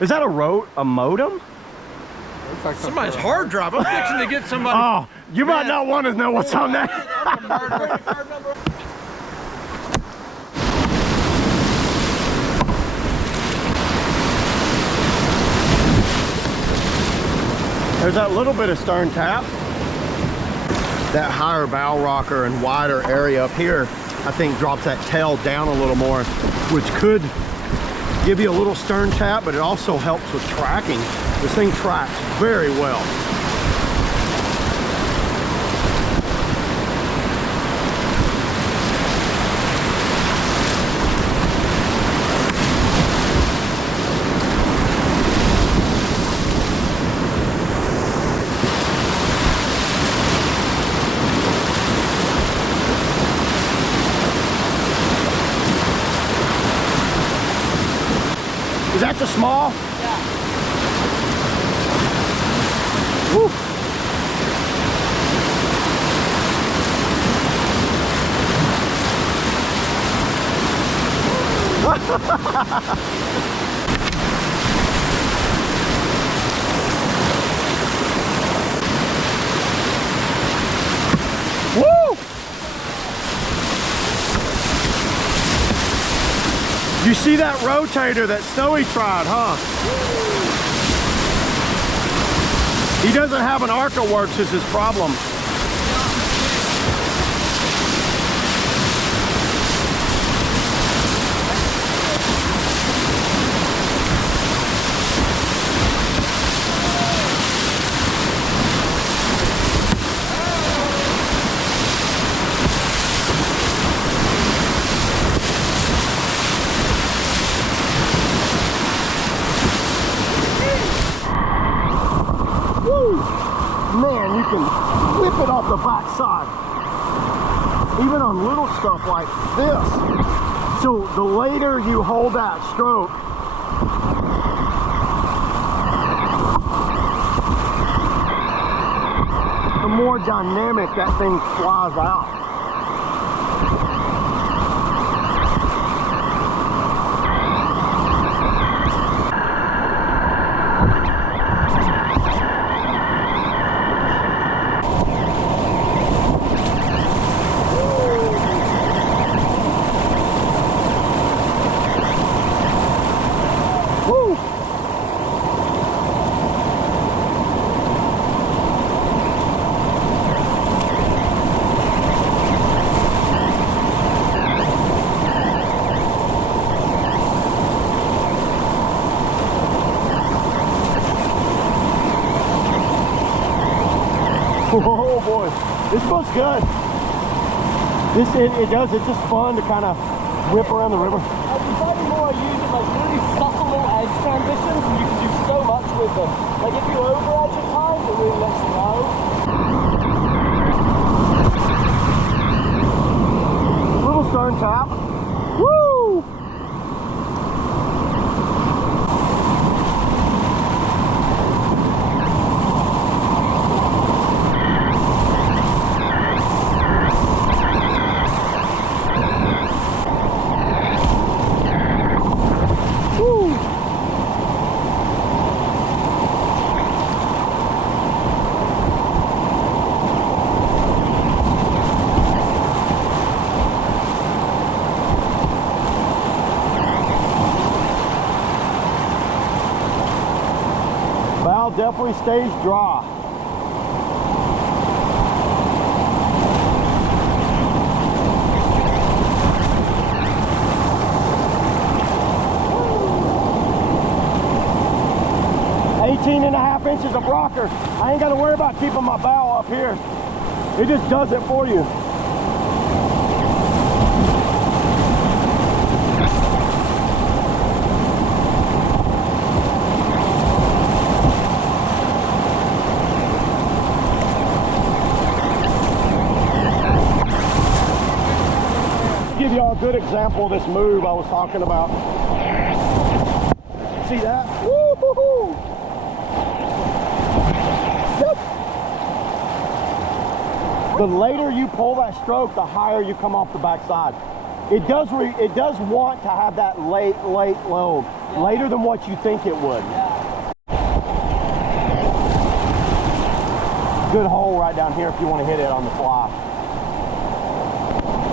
Is that a modem? Like somebody's hard drive. I'm fixing to get somebody. Oh, you might not want to know what's on that. There's that little bit of stern tap. That higher bow rocker and wider area up here, I think drops that tail down a little more, which could give you a little stern tap, but it also helps with tracking. This thing tracks very well. Is that the small? Yeah. Woo. Woo! You see that rotator that Snowy tried, huh? He doesn't have an Arca Works is his problem. Man, you can whip it off the backside, even on little stuff like this. So the later you hold that stroke, the more dynamic that thing flies out. Oh boy, this boat's good. It does. It's just fun to kind of whip around the river. I decided more using like really subtle little edge transitions, and you can do so much with them. Like if you over edge at times, it really lets you know. Little stern tap. Woo! Definitely stays dry. .5 inches of rocker. I ain't got to worry about keeping my bow up here. It just does it for you. Give y'all a good example of this move I was talking about. See that? Woo-hoo-hoo! Yep. The later you pull that stroke, the higher you come off the backside. It does want to have that late load. Later than what you think it would. Good hole right down here if you want to hit it on the fly.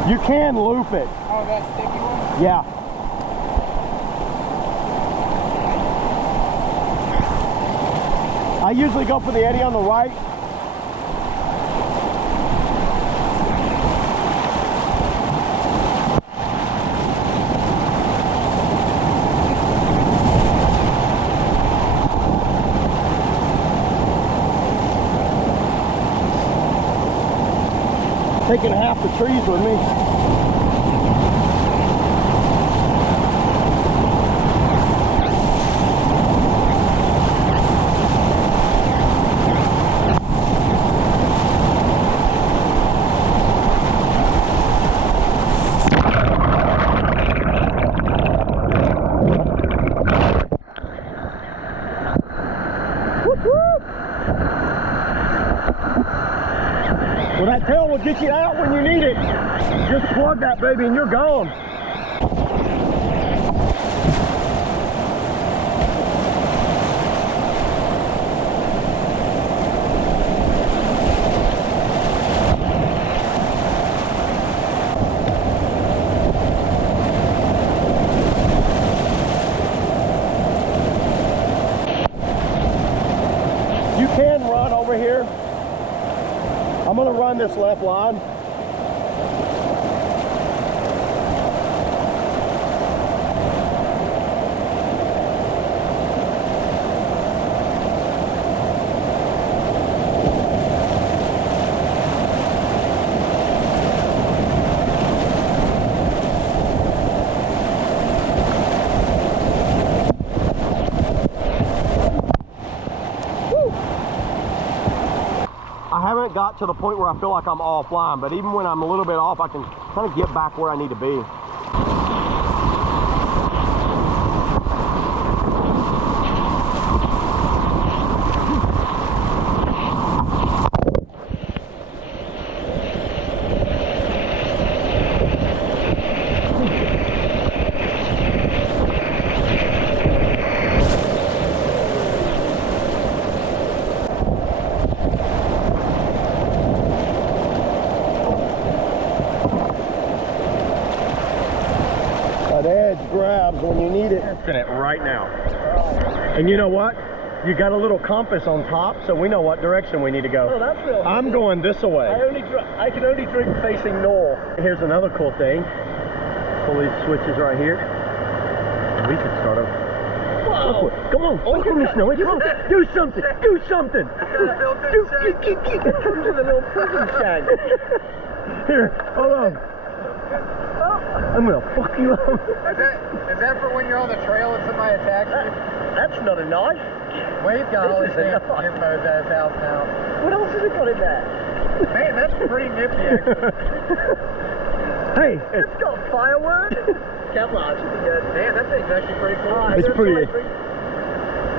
You can loop it. Oh, that sticky one? Yeah. I usually go for the eddy on the right. Taking half the trees with me. Well, that tail will get you out when you need it. Just plug that baby and you're gone. You can run over here. I'm going to run this left line. I haven't got to the point where I feel like I'm offline, but even when I'm a little bit off, I can kind of get back where I need to be. Edge grabs when you need it. In it right now. And you know what? You got a little compass on top, so we know what direction we need to go. Oh, that's real. I'm going this way. I can only drink facing north. Here's another cool thing. Pull these switches right here. We could start over. Wow. Come on, look at me, Snowy. Come on, do something. Do something. Come to the little prison shack. Here, hold on. I'm gonna fuck you up. Is that for when you're on the trail and somebody attacks you? That's not a knife. Wade's got all his gizmos at his house now. What else has it got in there? Man, that's pretty nifty, actually. Hey, It's got fireworks. Camouflage should be good. Damn, that thing's actually pretty cool. It's pretty.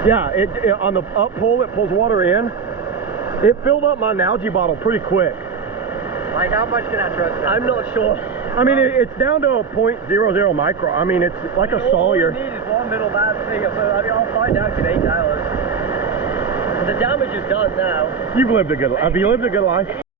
Yeah, it on the up pull, it pulls water in. It filled up my algae bottle pretty quick. Like, how much can I trust that? I'm not sure. I mean, it's down to a 0.00 micro. I mean, it's like a Sawyer. All you need is one little bad thing. So, I mean, I'll find out in 8 hours. The damage is done now. You've lived a good life. Have you lived a good life?